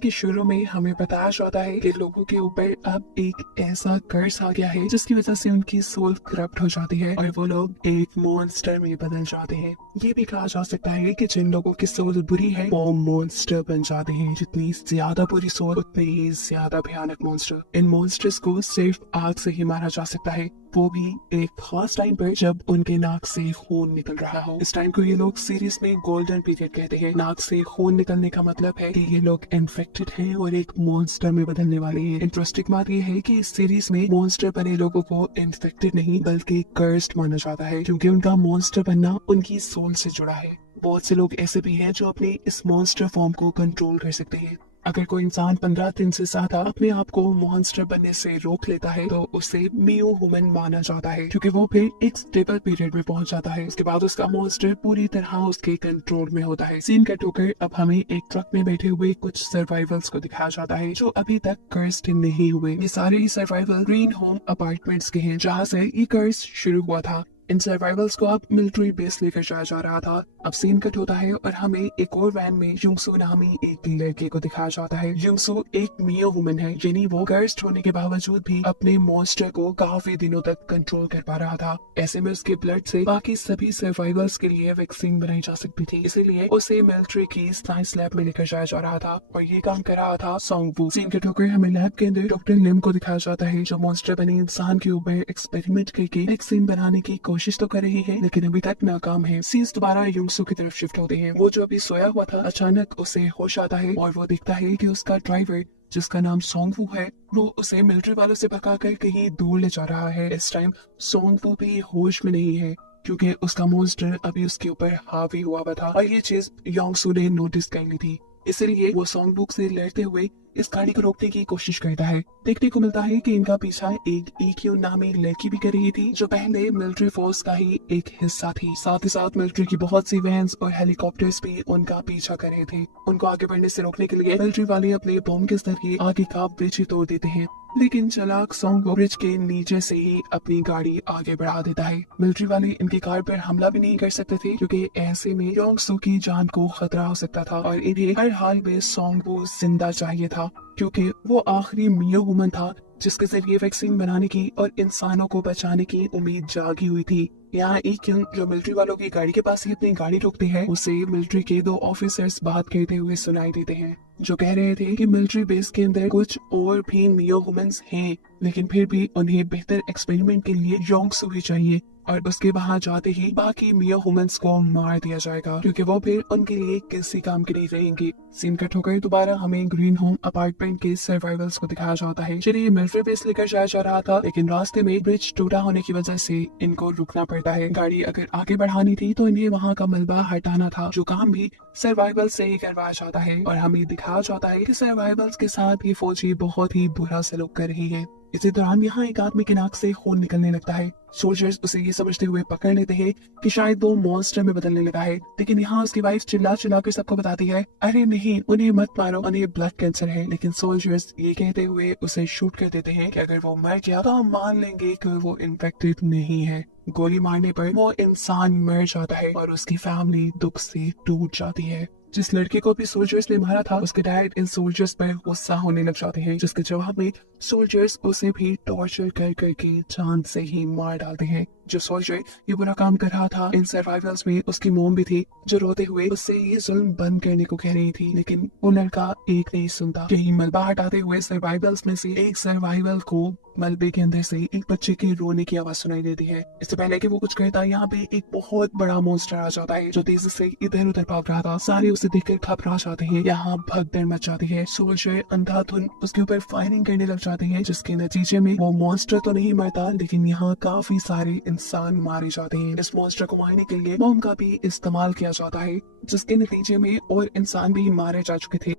के शुरू में हमें बताया जाता है कि लोगों के ऊपर अब एक ऐसा कर्ज आ गया है जिसकी वजह से उनकी सोल करप्ट हो जाती है और वो लोग एक मॉन्स्टर में बदल जाते हैं। ये भी कहा जा सकता है कि जिन लोगों की सोल बुरी है वो मॉन्स्टर बन जाते हैं। जितनी ज्यादा बुरी सोल उतने ही ज्यादा भयानक मॉन्स्टर। इन मॉन्स्टर्स को सिर्फ आग से ही मारा जा सकता है, वो भी एक खास टाइम पर जब उनके नाक से खून निकल रहा हो। इस टाइम को ये लोग सीरीज में गोल्डन पीरियड कहते हैं। नाक से खून निकलने का मतलब है कि ये लोग इन्फेक्टेड हैं और एक मॉन्स्टर में बदलने वाले हैं। इंटरेस्टिंग बात ये है कि इस सीरीज में मॉन्स्टर बने लोगों को इन्फेक्टेड नहीं बल्कि कर्स्ड माना जाता है, क्योंकि उनका मॉन्स्टर बनना उनकी सोल से जुड़ा है। बहुत से लोग ऐसे भी हैं जो अपने इस मॉन्स्टर फॉर्म को कंट्रोल कर सकते हैं। अगर कोई इंसान 15 दिन से ज्यादा अपने आप को मॉन्स्टर बनने से रोक लेता है तो उसे मियो ह्यूमन माना जाता है, क्योंकि वो फिर एक स्टेबल पीरियड में पहुंच जाता है। उसके बाद उसका मॉन्स्टर पूरी तरह उसके कंट्रोल में होता है। सीन कट होकर अब हमें एक ट्रक में बैठे हुए कुछ सर्वाइवल्स को दिखाया जाता है जो अभी तक कर्स्ड नहीं हुए। ये सारे ही सर्वाइवल ग्रीन होम अपार्टमेंट्स के हैं जहाँ से ये कर्स शुरू हुआ था। इन सर्वाइवल्स को अब मिलिट्री बेस लेकर जाया जा रहा था। अब सीन कट होता है और हमें एक और वैन में युंगसू नामी एक लड़के को दिखाया जाता है। युंगसू एक मियो वुमन है, यानी वो कर्स्ड होने के बावजूद भी अपने मॉन्स्टर को काफी दिनों तक कंट्रोल कर पा रहा था। ऐसे में उसके ब्लड से बाकी सभी सर्वाइवल्स के लिए वैक्सीन बनाई जा सकती थी, इसीलिए उसे मिलिट्री की साइंस लैब में लेकर जाया जा रहा था और ये काम कर रहा था सोंगवू। सीन कट होकर हमें लैब के अंदर डॉक्टर लिम को दिखाया जाता है जो मॉन्स्टर बने इंसान के ऊपर एक्सपेरिमेंट करके वैक्सीन बनाने की कोशिश तो कर रही है लेकिन अभी तक नाकाम है। सीन्स दोबारा युंगसू की तरफ शिफ्ट होते हैं। वो जो अभी सोया हुआ था अचानक उसे होश आता है और वो देखता है कि उसका ड्राइवर जिसका नाम सोंगवू है वो उसे मिलिट्री वालों से भगाकर कहीं दूर ले जा रहा है। इस टाइम सोंगवू भी होश में नहीं है क्योंकि उसका मॉन्स्टर अभी उसके ऊपर हावी हुआ था और ये चीज योंगसू ने नोटिस कर ली थी। इसलिए वो सोंगवू से लड़ते हुए इस गाड़ी को रोकने की कोशिश करता है। देखने को मिलता है कि इनका पीछा एक ईक्यू नामी लड़की भी कर रही थी जो पहले मिलिट्री फोर्स का ही एक हिस्सा थी। साथ ही साथ मिलिट्री की बहुत सी वैन्स और हेलीकॉप्टर्स भी उनका पीछा कर रहे थे। उनको आगे बढ़ने से रोकने के लिए मिलिट्री वाले अपने बम के जरिए आगे का ब्रिज ही तोड़ देते हैं, लेकिन चालाक सोंगवू ब्रिज के नीचे से ही अपनी गाड़ी आगे बढ़ा देता है। मिलिट्री वाले इनकी कार पर हमला भी नहीं कर सकते थे क्योंकि ऐसे में योंगसू की जान को खतरा हो सकता था और इन्हें हर हाल में सोंगवू जिंदा चाहिए था क्योंकि वो आखिरी मियो वुमन था जिसके जरिए वैक्सीन बनाने की और इंसानों को बचाने की उम्मीद जागी हुई थी। यहाँ एक जो मिलिट्री वालों की गाड़ी के पास ही अपनी गाड़ी रोकते हैं उसे मिलिट्री के 2 ऑफिसर्स बात करते हुए सुनाई देते हैं जो कह रहे थे कि मिलिट्री बेस के अंदर कुछ और भी मियो वुमेन्स हैं लेकिन फिर भी उन्हें बेहतर एक्सपेरिमेंट के लिए योंगसू ही चाहिए और उसके वहां जाते ही बाकी मियो वुमेन्स को मार दिया जाएगा क्योंकि वो फिर उनके लिए किसी काम के नहीं रहेंगे। सीन कट होकर दोबारा हमें ग्रीन होम अपार्टमेंट के सर्वाइवल्स को दिखाया जाता है जिन्हें मिलिट्री बेस लेकर जाया जा रहा था, लेकिन रास्ते में ब्रिज टूटा होने की वजह से इनको रुकना पड़ता है। गाड़ी अगर आगे बढ़ानी थी तो इन्हें वहाँ का मलबा हटाना था जो काम भी सर्वाइवल से ही करवाया जाता है और हमें दिखाया जाता है कि सर्वाइवल्स के साथ ये फौजी बहुत ही बुरा सलूक कर रही है। इसी दौरान यहाँ एक आदमी के नाक से खून निकलने लगता है। सोल्जर्स उसे ये समझते हुए पकड़ लेते हैं कि शायद वो मॉन्स्टर में बदलने लगा है, लेकिन यहाँ उसकी वाइफ चिल्ला चिल्ला कर सबको बताती है अरे नहीं उन्हें मत मारो, उन्हें ब्लड कैंसर है। लेकिन सोल्जर्स ये कहते हुए उसे शूट कर देते हैं कि अगर वो मर गया तो हम मान लेंगे कि वो इन्फेक्टेड नहीं है। गोली मारने पर वो इंसान मर जाता है और उसकी फैमिली दुख से टूट जाती है। जिस लड़के को भी सोल्जर्स ने मारा था उसके डैड इन सोल्जर्स पर गुस्सा होने लग जाते हैं जिसके जवाब में सोल्जर्स उसे भी टॉर्चर कर करके जान से ही मार डालते हैं। जो सोल्जर ये बुरा काम कर रहा था इन सर्वाइवल्स में उसकी मोम भी थी जो रोते हुए उससे ये जुल्म बंद करने को कह रही थी, लेकिन वो लड़का एक नहीं सुनता। यही मलबा हटाते हुए सर्वाइवल्स में से एक सर्वाइवल को मलबे के अंदर से एक बच्चे के रोने की आवाज सुनाई देती है। इससे पहले कि वो कुछ कहता यहाँ पे एक बहुत बड़ा मॉन्स्टर आ जाता है जो तेजी से इधर उधर भाग रहा था। सारे उसे देखकर घबरा जाते हैं। यहाँ भगदड़ मच जाती है। सोल्जर अंधाधुन उसके ऊपर फायरिंग करने लग जाते हैं जिसके नतीजे में वो मॉन्स्टर तो नहीं मरता लेकिन यहाँ काफी सारे इंसान मारे जाते हैं। इस मॉन्स्टर को मारने के लिए बम का भी इस्तेमाल किया जाता है जिसके नतीजे में और इंसान भी मारे जा चुके थे।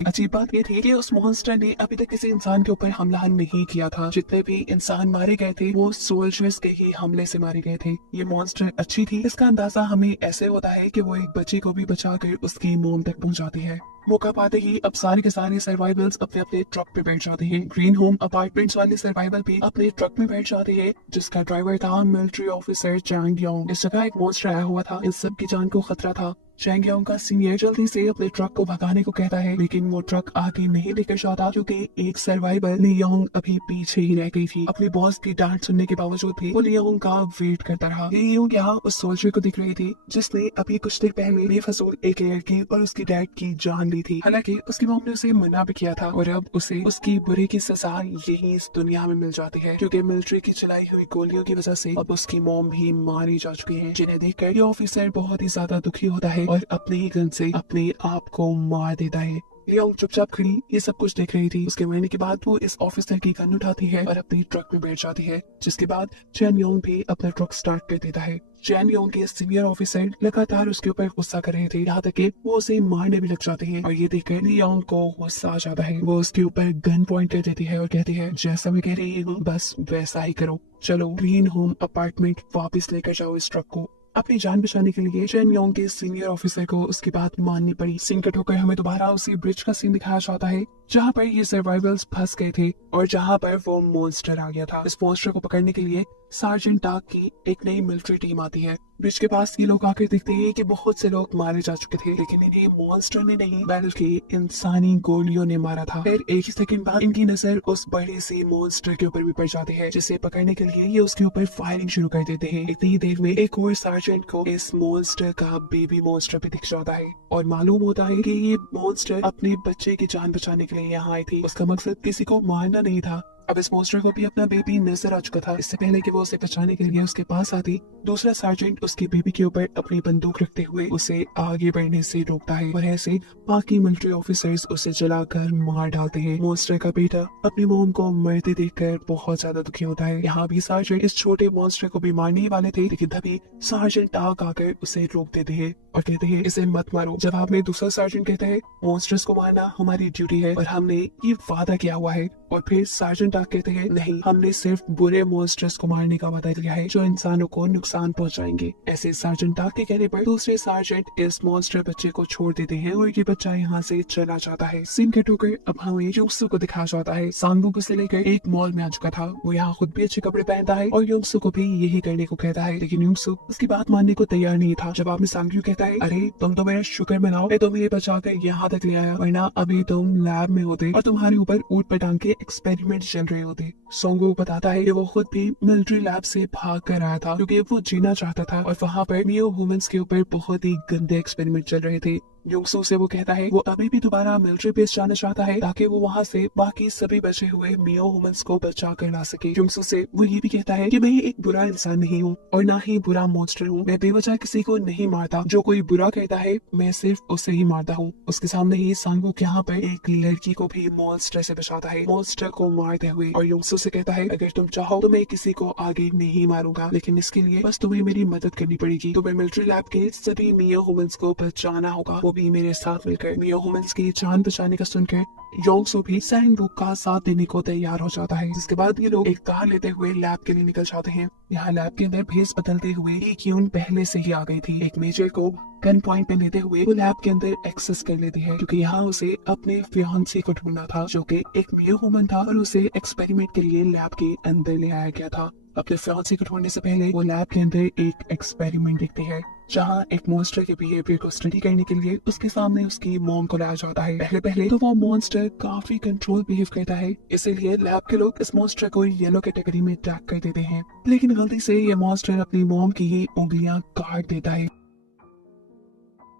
अजीब बात ये थी कि उस मॉन्स्टर ने अभी तक किसी इंसान के ऊपर हमला नहीं किया था। जितने भी इंसान मारे गए थे वो सोल्जर्स के ही हमले से मारे गए थे। ये मॉन्स्टर अच्छी थी, इसका अंदाजा हमें ऐसे होता है कि वो एक बच्चे को भी बचाकर उसकी मोम तक पहुंचाती है। मौका पाते ही अब सारे के सारे सर्वाइवल्स अपने अपने ट्रक पे बैठ जाते हैं। ग्रीन होम अपार्टमेंट्स वाले सर्वाइवल भी अपने ट्रक में बैठ जाते हैं जिसका ड्राइवर था मिलिट्री ऑफिसर चांग योंग। इस जगह एक मॉन्स्टर आया हुआ था, इन सब की जान को खतरा था। चैंग योंग का सीनियर जल्दी से अपने ट्रक को भगाने को कहता है, लेकिन वो ट्रक आगे नहीं लेकर जाता क्योंकि एक सर्वाइवर ली योंग अभी पीछे ही रह गई थी। अपनी बॉस की डांट सुनने के बावजूद भी वो ली योंग का वेट करता रहा। ली योंग यहाँ उस सोल्जर को दिख रही थी जिसने अभी कुछ देर पहले बेफजूल एक लड़की और उसकी डैड की जान ली थी। हालांकि उसकी मॉम ने उसे मना भी किया था और अब उसे उसकी बुरे की सजा यही इस दुनिया में मिल जाती है क्योंकि मिलिट्री की चलाई हुई गोलियों की वजह से अब उसकी मॉम भी मारी जा चुकी है, जिन्हें देखकर ये ऑफिसर बहुत ही ज्यादा दुखी होता है और अपने ही गन से अपने आप को मार देता है। लियोंग चुपचाप खड़ी ये सब कुछ देख रही थी। उसके मरने के बाद वो इस ऑफिसर की गन उठाती है और अपनी ट्रक में बैठ जाती है, जिसके बाद चैन योंग भी अपना ट्रक स्टार्ट कर देता है। चैन योंग के सीनियर ऑफिसर लगातार उसके ऊपर गुस्सा कर रहे थे, यहाँ तक कि वो उसे मारने भी लग जाते हैं और ये देखकर लियोंग को गुस्सा आ जाता है। वो उसके ऊपर गन पॉइंट कर देती है और कहती है, जैसा मैं कह रही हूँ बस वैसा ही करो, चलो ग्रीन होम अपार्टमेंट वापस लेकर जाओ इस ट्रक को। अपनी जान बचाने के लिए चैन योंग के सीनियर ऑफिसर को उसकी बात माननी पड़ी। सीन कट होकर हमें दोबारा उसी ब्रिज का सीन दिखाया जाता है जहाँ पर ये सर्वाइवल्स फंस गए थे और जहाँ पर वो मॉन्स्टर आ गया था। इस मॉन्स्टर को पकड़ने के लिए सार्जेंट टाक की एक नई मिलिट्री टीम आती है। ब्रिज के पास ये लोग आकर देखते हैं कि बहुत से लोग मारे जा चुके थे, लेकिन इन्हें मॉन्स्टर ने नहीं बल्कि इंसानी गोलियों ने मारा था। फिर एक ही सेकंड बाद इनकी नजर उस बड़े से मॉन्स्टर के ऊपर भी पड़ जाती है, जिसे पकड़ने के लिए ये उसके ऊपर फायरिंग शुरू कर देते हैं। इतनी ही देर में एक और सार्जेंट को इस मॉन्स्टर का बेबी मॉन्स्टर भी दिख जाता है और मालूम होता है कि ये मॉन्स्टर अपने बच्चे की जान बचाने के लिए यहाँ आई थी। उसका मकसद किसी को मारना नहीं था। अब इस मॉन्स्टर को भी अपना बेबी नजर आ चुका था। इससे पहले कि वो उसे बचाने के लिए उसके पास आती, दूसरा सार्जेंट उसके बेबी के ऊपर अपनी बंदूक रखते हुए उसे आगे बढ़ने से रोकता है और ऐसे बाकी मिलिट्री ऑफिसर्स उसे जलाकर मार डालते हैं। मॉन्स्टर का बेटा अपनी मॉम को मरते देखकर बहुत ज्यादा दुखी होता है। यहाँ भी सार्जेंट इस छोटे मॉन्स्टर को भी मारने ही वाले थे, लेकिन तभी सार्जेंट आकर उसे रोक देते हैं और कहते हैं, इसे मत मारो। जवाब में दूसरा सार्जेंट कहता है, मॉन्स्टर्स को मारना हमारी ड्यूटी है और हमने ये वादा किया हुआ है। और फिर सार्जेंट कहते हैं, नहीं, हमने सिर्फ बुरे मॉन्स्टर्स को मारने का वादा किया है जो इंसानों को नुकसान पहुंचाएंगे। ऐसे सार्जेंट के कहने पर दूसरे सार्जेंट इस मॉन्स्टर बच्चे को छोड़ देते हैं और ये बच्चा यहाँ से चला जाता है। सीन कट होकर अब हमें युक्सु को दिखाया जाता है। सांगवूक उसे लेकर एक मॉल में आ चुका था। वो यहाँ खुद भी अच्छे कपड़े पहनता है और युक्सु को भी यही करने को कहता है, लेकिन युक्सु उसकी बात मानने को तैयार नहीं था। जवाब में सांगवूक कहता है, अरे तुम तो मेरा शुक्र मनाओ, मैं तुम्हें बचाकर यहाँ तक ले आया, वरना अभी तुम लैब में होते और तुम्हारे ऊपर ऊट पटांग के एक्सपेरिमेंट चल रहे होते। सोंगवूक बताता है कि वो खुद भी मिलिट्री लैब से भाग कर आया था क्योंकि वो जीना चाहता था और वहाँ पर नियो ह्यूमंस के ऊपर बहुत ही गंदे एक्सपेरिमेंट चल रहे थे। युक्सु से वो कहता है वो अभी भी दोबारा मिलिट्री बेस जाना चाहता है ताकि वो वहाँ से बाकी सभी बचे हुए मियो ह्यूमंस को बचा कर ला सके। युक्सु से वो ये भी कहता है कि मैं एक बुरा इंसान नहीं हूँ और ना ही बुरा मॉन्स्टर हूँ। मैं बेवजह किसी को नहीं मारता। जो कोई बुरा कहता है मैं सिर्फ उसे ही मारता हूँ। उसके सामने ही सांगवूक यहाँ पर एक लड़की को भी मॉन्स्टर से बचाता है, मॉन्स्टर को मारते हुए, और युक्सु से कहता है, अगर तुम चाहो तो मैं किसी को आगे नहीं मारूंगा, लेकिन इसके लिए बस तुम्हें मेरी मदद करनी पड़ेगी। तुम्हें मिलिट्री लैब के सभी मियो ह्यूमंस को बचाना होगा, वो भी मेरे साथ मिलकर। मियो ह्यूमंस की जान बचाने का सुनकर योंगसू भी सांगवूक का साथ देने को तैयार हो जाता है। जिसके बाद ये लोग एक कार लेते हुए लैब के लिए निकल जाते हैं। यहाँ लैब के अंदर भेस बदलते हुए ली क्यून पहले से ही आ गई थी। एक मेजर को गन पॉइंट पे लेते हुए वो लैब के अंदर एक्सेस कर लेती है क्योंकि यहाँ उसे अपने फियांसे को ढूंढना था जो कि एक मियो ह्यूमन था और उसे एक्सपेरिमेंट के लिए लैब के अंदर ले आया गया था। अपने फियांसे को ढूंढने से पहले वो लैब के अंदर एक एक्सपेरिमेंट देखती है जहाँ एक मॉन्स्टर के बिहेवियर को स्टडी करने के लिए उसके सामने उसकी मॉम को लाया जाता है। पहले तो वो मॉन्स्टर काफी कंट्रोल बिहेव करता है, इसीलिए लैब के लोग इस मॉन्स्टर को येलो कैटेगरी में टैग कर देते हैं, लेकिन गलती से ये मॉन्स्टर अपनी मॉम की ही उंगलियां काट देता है।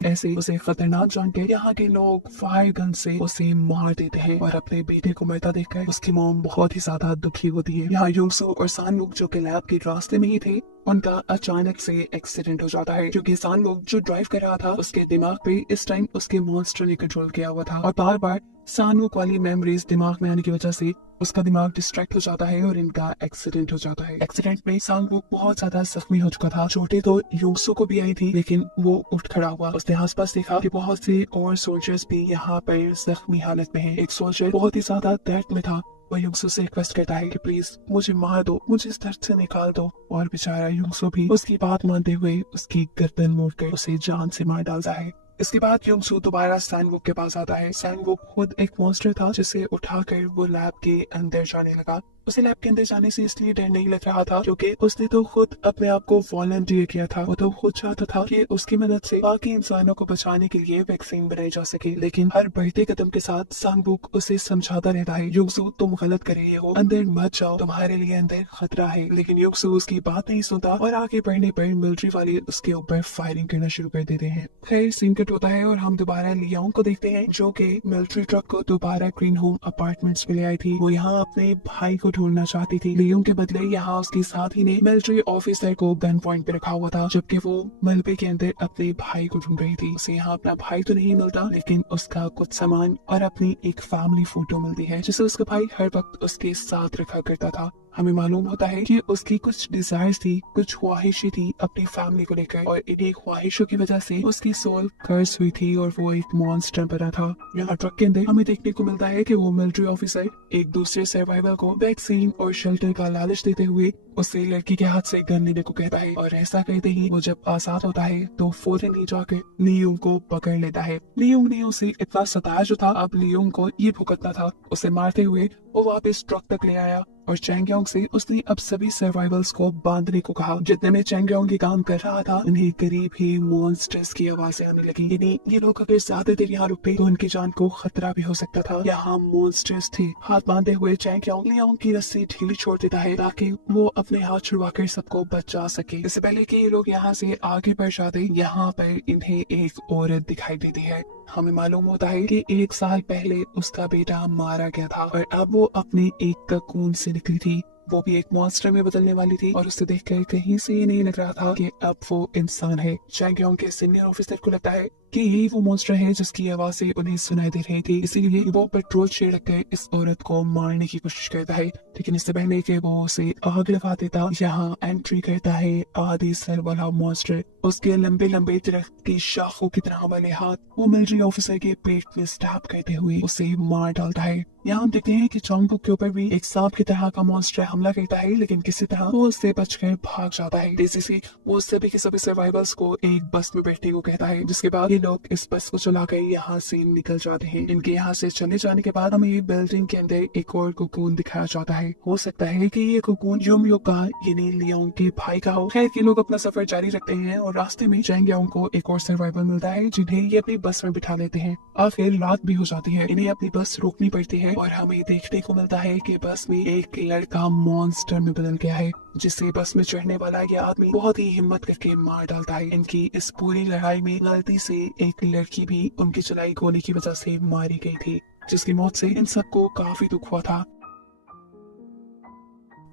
ऐसे उसे खतरनाक जानकर यहाँ के लोग फायर गन से उसे मार देते हैं और अपने बेटे को मरता देखकर उसकी मॉम बहुत ही ज्यादा दुखी होती है। यहाँ युक्सु और सांगवूक जो के लैब के रास्ते में ही थे, उनका अचानक से एक्सीडेंट हो जाता है क्योंकि सांगवूक जो ड्राइव कर रहा था उसके दिमाग पे इस टाइम उसके मॉन्स्टर ने कंट्रोल किया हुआ था और बार बार सांगवूक वाली मेमोरीज दिमाग में आने की वजह से उसका दिमाग डिस्ट्रैक्ट हो जाता है और इनका एक्सीडेंट हो जाता है। एक्सीडेंट में सांगवूक बहुत ज्यादा जख्मी हो चुका था। चोटें तो युक्सु को भी आई थी, लेकिन वो उठ खड़ा हुआ। उसने आसपास देखा कि बहुत से और सोल्जर्स भी यहाँ पर जख्मी हालत में हैं। एक सोल्जर बहुत ही ज्यादा दर्द में था। वो युक्सु से रिक्वेस्ट करता है कि प्लीज मुझे मार दो, मुझे इस दर्द से निकाल दो, और बेचारा युक्सु भी उसकी बात मानते हुए उसकी गर्दन मोड़कर उसे जान से मार डालता है। इसके बाद युक्सु दोबारा सांगवूक के पास आता है। सांगवूक खुद एक मॉन्स्टर था जिसे उठाकर वो लैब के अंदर जाने लगा। उसे लैब के अंदर जाने से इसलिए डर नहीं लग रहा था क्योंकि उसने तो खुद अपने आप को वॉलंटियर किया था। वो तो खुद चाहता था कि उसकी मदद से बाकी इंसानों को बचाने के लिए वैक्सीन बनाई जा सके, लेकिन हर बढ़ते कदम के साथ सांगबुक उसे समझाता रहता है, युगसू तुम गलत कर रहे हो, अंदर मत जाओ, तुम्हारे लिए अंदर खतरा है। लेकिन युगसू उसकी बात नहीं सुनता और आगे बढ़ने पर मिलिट्री वाले उसके ऊपर फायरिंग करना शुरू कर देते हैं। खैर सीन कट होता है और हम दोबारा लियोंग को देखते हैं जो कि मिलिट्री ट्रक को दोबारा ग्रीन होम अपार्टमेंट्स में ले आई थी। वो यहाँ अपने भाई को ढूंढना चाहती थी। लियोंग के बदले यहाँ उसके साथी ने मिलिट्री ऑफिसर को गन पॉइंट पे रखा हुआ था, जबकि वो मलबे के अंदर अपने भाई को ढूंढ रही थी। उसे यहाँ अपना भाई तो नहीं मिलता, लेकिन उसका कुछ सामान और अपनी एक फैमिली फोटो मिलती है जिसे उसका भाई हर वक्त उसके साथ रखा करता था। हमें मालूम होता है कि उसकी कुछ डिजायर्स थी, कुछ ख्वाहिशें थी अपनी फैमिली को लेकर, और इन्हीं ख्वाहिशों की वजह से उसकी सोल कर्स हुई थी और वो एक मॉन्स्टर बना था। यहाँ ट्रक के अंदर हमें देखने को मिलता है कि वो मिलिट्री ऑफिसर एक दूसरे सर्वाइवल को वैक्सीन और शेल्टर का लालच देते हुए उससे लड़की के हाथ से गन लेने को कहता है, और ऐसा कहते ही वो जब आजाद होता है तो फौरन ही जाकर लियोंग को पकड़ लेता है। लियोंग ने उसे इतना सताया जो था, अब लियोंग को ये भुगतना था। उसे मारते हुए वो वापस ट्रक तक ले आया और चैंगयोंग से उसने अब सभी सर्वाइवल्स को बांधने को कहा। जितने में चैंगयोंग ये काम कर रहा था, उन्हें करीब ही मॉन्स्टर्स की आवाजें आने लगी। यानी ये लोग अगर ज्यादा देर यहाँ रुकते तो उनकी जान को खतरा भी हो सकता था। यहाँ मॉन्स्टर्स थे। हाथ बांधे हुए चैंगयोंग लियोंग की रस्सी ढीली छोड़ देता है ताकि वो अपने हाथ छुड़वाकर सबको बचा सके। इससे पहले कि ये लोग यहाँ से आगे बढ़ जाते, यहाँ पर इन्हें एक औरत दिखाई देती है। हमें मालूम होता है कि 1 साल पहले उसका बेटा मारा गया था और अब वो अपने एक ककून से निकली थी। वो भी एक मॉन्स्टर में बदलने वाली थी और उसे देखकर कहीं से ये नहीं लग रहा था कि अब वो इंसान है। चैंगयोंग के सीनियर ऑफिसर को लगता है कि यही वो मॉन्स्टर है जिसकी आवाज़ें उन्हें सुनाई दे रही थी, इसीलिए वो पेट्रोल छिड़ककर इस औरत को मारने की कोशिश करता है। लेकिन इससे पहले कि वो उसे आग लगा देता, यहाँ एंट्री करता है आधे सर वाला मॉन्स्टर। उसके लंबे लंबे दरख्त की शाखों की तरह वाले हाथ वो मिलिट्री ऑफिसर के पेट में स्टैब करते हुए उसे मार डालता है। यहाँ हम देखते हैं कि चॉन्गबुक के ऊपर भी एक सांप की तरह का मॉन्स्टर हमला करता है, लेकिन किसी तरह वो उससे बचकर भाग जाता है। जैसे वो सभी के सभी सर्वाइवर्स को एक बस में बैठने को कहता है, जिसके बाद ये लोग इस बस को चलाकर यहाँ से निकल जाते हैं। इनके यहाँ से चले जाने के बाद हमें बिल्डिंग के अंदर एक और कोकून दिखाया जाता है। हो सकता है कि ये कोकून युमयो का यानी लियोंग के भाई का हो। खैर ये लोग अपना सफर जारी रखते हैं और रास्ते में चैंगयोंग को एक और सर्वाइवर मिलता है जिन्हें ये अपनी बस में बिठा लेते हैं। आखिर रात भी हो जाती है, इन्हें अपनी बस रोकनी पड़ती है और हमें देखने को मिलता है कि बस में एक लड़का मॉन्स्टर में बदल गया है, जिसे बस में चढ़ने वाला ये आदमी बहुत ही हिम्मत करके मार डालता है। इनकी इस पूरी लड़ाई में गलती से एक लड़की भी उनकी चलाई गोली की वजह से मारी गई थी, जिसकी मौत से इन सबको काफी दुख हुआ था।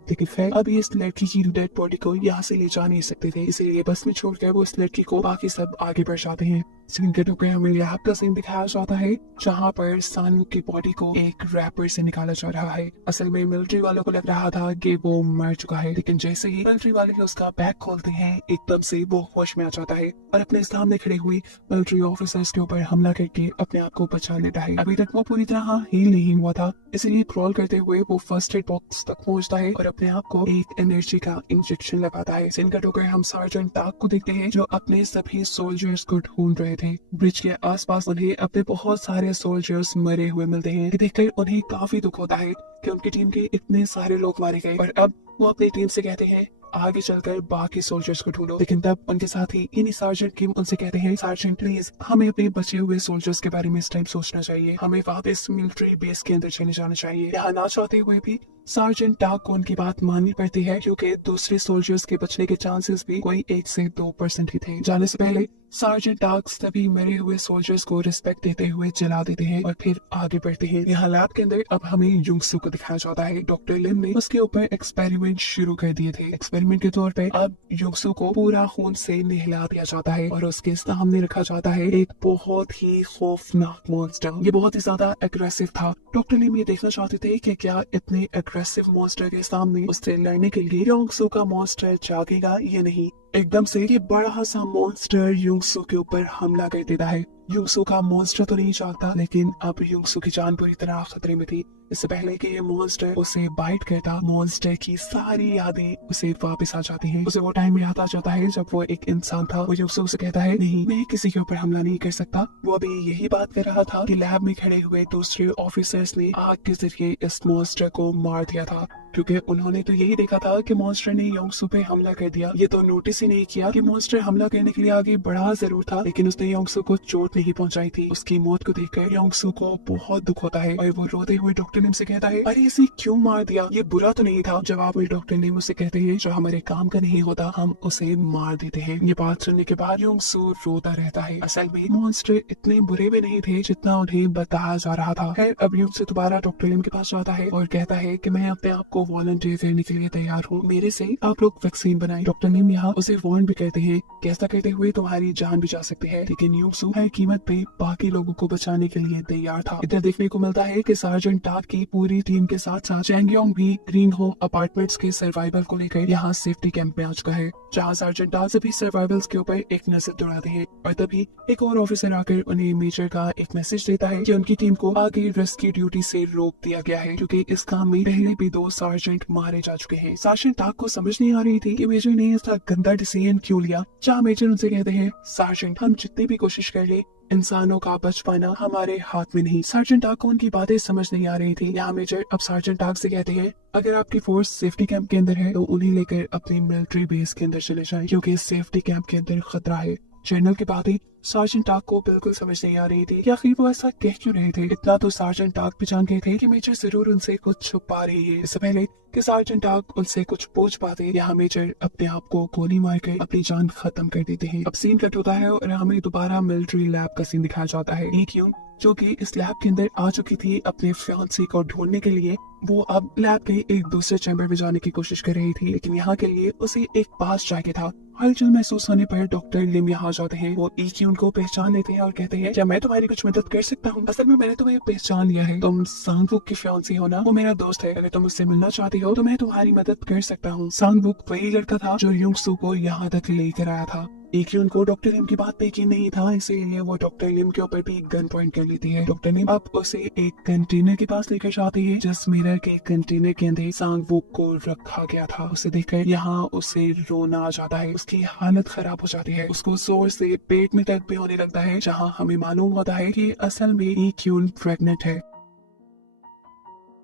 लेकिन फिर अब इस लड़की की डेड बॉडी को यहाँ से ले जा नहीं सकते थे, इसीलिए बस में छोड़कर वो इस लड़की को बाकी सब आगे बढ़ जाते हैं। सीन कट होकर हमें लैब का सीन दिखाया जाता है जहाँ पर सानू की बॉडी को एक रैपर से निकाला जा रहा है। असल में मिलिट्री वालों को लग रहा था कि वो मर चुका है, लेकिन जैसे ही मिलिट्री वाले उसका बैग खोलते हैं एकदम से वो होश में आ जाता है और अपने सामने खड़े हुए मिलिट्री ऑफिसर्स के ऊपर हमला करके अपने आप को बचा लेता है। अभी तक वो पूरी तरह हील नहीं हुआ था, इसलिए क्रॉल करते हुए वो फर्स्ट एड बॉक्स तक पहुंचता है और अपने आप को एक एनर्जी का इंजेक्शन लगाता है। सीन कट होकर हम सार्जेंट टाक को देखते हैं जो अपने सभी सोल्जर्स को ढूंढ रहे थे। ब्रिज के आसपास उन्हें अपने बहुत सारे सोल्जर्स मरे हुए मिलते हैं। देखकर उन्हें काफी दुख होता है कि उनकी टीम के इतने सारे लोग मारे गए और अब वो अपनी टीम से कहते हैं आगे चलकर बाकी सोल्जर्स को ढूंढो। लेकिन तब उनके साथ ही यानी सार्जेंट किम उनसे कहते हैं सार्जेंट प्लीज हमें अपने बचे हुए सोल्जर्स के बारे में इस टाइम सोचना चाहिए, हमें वापस मिलिट्री बेस के अंदर चले जाना चाहिए। यहाँ ना चाहते हुए भी सार्जेंट टाक को उनकी बात माननी पड़ती है क्योंकि दूसरे सोल्जर्स के बचने के चांसेस भी कोई 1 से 2% ही थे। जाने से पहले सार्जेंट टाक सभी मरे हुए सोल्जर्स को रिस्पेक्ट देते हुए जला देते हैं और फिर आगे बढ़ते हैं। यहाँ लैब के अंदर अब हमें युंगसू को दिखाया जाता है। डॉक्टर लिम ने उसके ऊपर एक्सपेरिमेंट शुरू कर दिए थे। एक्सपेरिमेंट के तौर पर अब युंगसू को पूरा खून से नहला दिया जाता है और उसके सामने रखा जाता है एक बहुत ही खौफनाक मॉन्स्टर। ये बहुत ही ज्यादा एग्रेसिव था। डॉक्टर लिम ये देखना चाहते थे कि क्या इतने एग्रेसिव मॉन्स्टर के सामने उससे लड़ने के लिए युंगसू का मॉन्स्टर जागेगा या नहीं। एकदम से ये बड़ा सा मॉन्स्टर युंगसू के ऊपर हमला कर देता है। युंगसू का मॉन्स्टर तो नहीं जागता, लेकिन अब युंगसू की जान पूरी तरह खतरे में थी। इससे पहले कि ये मॉन्स्टर उसे बाइट करता, मॉन्स्टर की सारी यादें उसे वापस आ जाती हैं। उसे वो टाइम याद आ जाता है जब वो एक इंसान था। वो युंगसू से कहता है नहीं मैं किसी के ऊपर हमला नहीं कर सकता। वो अभी यही बात कर रहा था कि लैब में खड़े हुए दूसरे ऑफिसर्स ने आग के जरिए इस मॉन्स्टर को मार दिया था। क्योंकि उन्होंने तो यही देखा था कि मॉन्स्टर ने योंगसू पे हमला कर दिया। ये तो नोटिस ही नहीं किया कि मॉन्स्टर हमला करने के लिए आगे बढ़ा जरूर था, लेकिन उसने योंगसू को चोट नहीं पहुंचाई थी। उसकी मौत को देखकर योंगसू को बहुत दुख होता है और वो रोते हुए डॉक्टर नेम से कहता है, अरे इसे क्यों मार दिया, ये बुरा तो नहीं था। जवाब में डॉक्टर नेम उसे कहते हैं, जो हमारे काम का नहीं होता हम उसे मार देते हैं। ये बात सुनने के बाद योंगसू रोता रहता है। असल में मॉन्स्टर इतने बुरे भी नहीं थे जितना उन्हें बताया जा रहा था। खैर अब योंगसू दोबारा डॉक्टर नेम के पास जाता है और कहता है कि मैं अपने आप को वॉलंटियर करने के लिए तैयार हूँ, मेरे से आप लोग वैक्सीन बनाएं। डॉक्टर नेम यहाँ उसे वार्न भी कहते हैं कि ऐसा करते हुए तुम्हारी जान भी जा सकती है, लेकिन योंगसू हर कीमत पे बाकी लोगों को बचाने के लिए तैयार था। इधर देखने को मिलता है कि सार्जेंट टाक की पूरी टीम के साथ साथ चैंगयोंग भी ग्रीन होम अपार्टमेंट्स के सर्वाइवल को लेकर यहाँ सेफ्टी कैंप में आ चुका है, जहाँ सार्जेंट टाक सभी सर्वाइवल्स के ऊपर एक नजर दौड़ाते हैं। और तभी एक और ऑफिसर आकर उन्हें मेजर का एक मैसेज देता है कि उनकी टीम को आगे रेस्क्यू ड्यूटी से रोक दिया गया है, क्योंकि इस काम में पहले भी 2 सार्जेंट मारे जा चुके हैं। सार्जेंट टाक को समझ नहीं आ रही थी कि मेजर ने ऐसा गंदा डिसीजन क्यों लिया। जहाँ मेजर उनसे कहते हैं, सार्जेंट हम जितनी भी कोशिश कर ले इंसानों का बच पाना हमारे हाथ में नहीं। सार्जेंट टाक को उनकी बातें समझ नहीं आ रही थी। यहाँ मेजर अब सार्जेंट टाक से कहते हैं, अगर आपकी फोर्स सेफ्टी कैंप के अंदर है तो उन्हें लेकर अपनी मिलिट्री बेस के अंदर चले जाएं, क्योंकि सेफ्टी कैंप के अंदर खतरा है। जनरल की बातें सार्जेंट टाक को बिल्कुल समझ नहीं आ रही थी कि आखिर वो ऐसा कह क्यों रहे थे। इतना तो सार्जेंट टाक भी जान गए थे कि मेजर जरूर उनसे कुछ छुपा रही है। इससे पहले कि सार्जेंट टाक उनसे कुछ पूछ पाते, यहाँ मेजर अपने आप को गोली मारकर अपनी जान खत्म कर देते हैं। अब सीन कट होता है और हमें दोबारा मिलिट्री लैब का सीन दिखाया जाता है। ईक्यून जो कि इस लैब के अंदर आ चुकी थी अपने फियांसी को ढूंढने के लिए, वो अब लैब के एक दूसरे चैम्बर में जाने की कोशिश कर रही थी, लेकिन यहाँ के लिए उसे एक पास चाहिए था। हलचल महसूस होने पर डॉक्टर लिम यहाँ जाते हैं। वो ईक्यून को पहचान लेते हैं और कहते हैं, क्या मैं तुम्हारी कुछ मदद कर सकता हूँ? असल में मैंने तुम्हें पहचान लिया है, तुम सांगवुक की फियांसी हो ना, वो मेरा दोस्त है। अगर तुम उससे मिलना चाहती हो तो मैं तुम्हारी मदद कर सकता हूँ। सांगवुक वही लड़का था जो योंगसू को यहाँ तक लेकर आया था। ईक्यून को डॉक्टर लिम की बात पे यकीन नहीं था, इसीलिए वो डॉक्टर लिम के ऊपर भी गन पॉइंट कर लेती है। डॉक्टर लिम अब उसे एक कंटेनर के पास लेकर जाती है, जिस मिरर के कंटेनर के अंदर सांगवुक को रखा गया था। उसे देखकर यहाँ उसे रोना आ जाता है, उसकी हालत खराब हो जाती है, उसको जोर से पेट में दर्द भी होने लगता है, जहाँ हमें मालूम होता है कि असल में ईक्यून प्रेग्नेंट है।